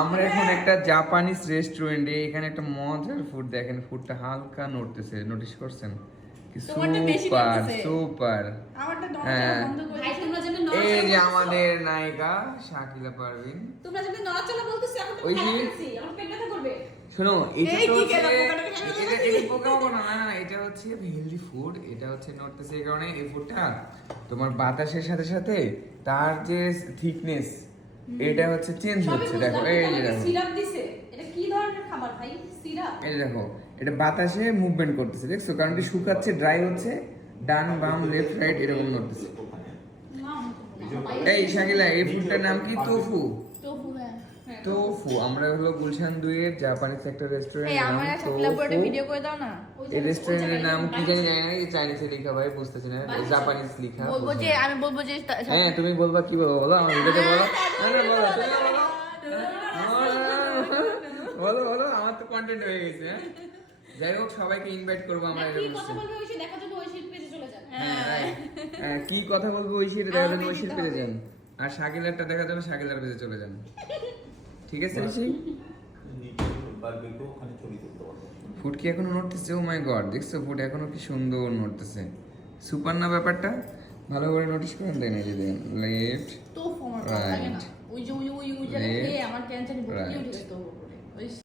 আমরা এখন একটা জাপানিজ রেস্টুরেন্টে এখানে একটা মজার ফুড দেখেন ফুডটা হালকা নড়তেছে নোটিস করছেন? সুপার সুপার হ্যাঁ। এই যে আমাদের নায়িকা শাকিলা পারভিন। তোমরা যেন নড়াচড়া বলতেছো এখন তো ওই খেলা আমার পেট ব্যথা করবে। শোনো এটা তো এটা এটা পোকামাকড় না না না এটা হচ্ছে হেলদি ফুড এটা হচ্ছে নড়তেছে এই কারণে এই ফুডটা তোমার বাতাসের সাথে সাথে তার যে থিকনেস এটা হচ্ছে চেঞ্জ হচ্ছে দেখো এই যে দেখো। সিরাপ দিছে। এটা কি ধরনের খাবার ভাই? সিরাপ? এই দেখো এটা বাতাসে মুভমেন্ট করতেছে দেখছ? কারণ এটা শুকাচ্ছে ড্রাই হচ্ছে ডান বাম লেফট রাইট এরকম করতেছে এই শাকিলা এই ফুডটার নাম কি? তোফু। টফু তোফু আমরা হলো গুলশান দুইয়ের জাপানিজ একটা রেস্টুরেন্ট এই আমার নাম একটা ফ্ল্যাপবোর্ডে তোফু ভিডিও করে দাও না। এই রেস্টুরেন্টের নাম কি জানি জানি না এই চাইনিজে লেখা ভাই বুঝতেছি না। জাপানিজ লেখা বলব যে আমি বলব যে হ্যাঁ তুমি বলবা কি বলব বলো আমার ভিডিওতে বলো। না, না, বলো তুমি বলো বলো। বলো আমার তো কন্টেন্ট হয়ে গেছে হ্যাঁ। যাই হোক সবাইকে ইনভাইট করব আমরা কি কথা বলবে ওই দেখা যাবে ওই শিল্প পেজে চলে যাবে। হ্যাঁ হ্যাঁ, কি কথা বলব ওই সেটা দেখা যাবে ওই শিল্পে যান। আর শাকিলারটা দেখা যাবে শাকিলার পেজে চলে যান। ঠিক আছে? ঋষি ফুট কি এখনও নড়তেছে? ও মাই গড দেখছ? ফুড এখনও কি সুন্দর নড়তেছে। সুপার না ব্যাপারটা? ভালো করে নোটিস করেন দেন এই যে দেন লেফট Right. ওই যে ওই ওই ওই যে আমার টেনশন ভর্তি. উঠে যেত